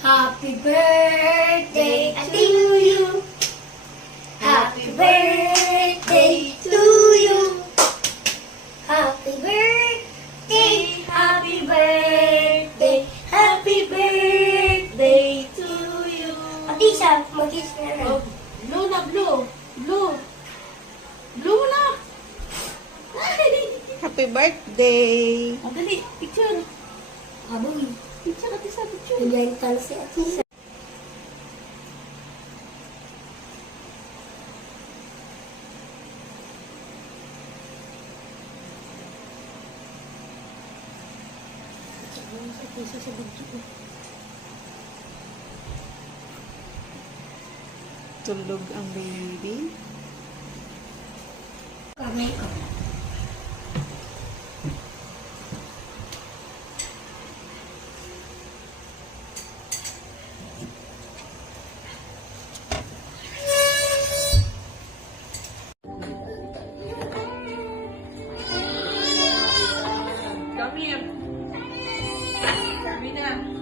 Happy birthday to you. Happy birthday to you. Happy birthday, happy birthday, happy birthday to you. Pati siya, mag-kiss na na. Oh, blue na, blue. Blue. Blue na. Happy birthday! Ang dali, picture. Aboy. Picture, ati sa picture. Ibenta na si Atisa. Tulog ang baby. Kamay ko. Come here. Come here.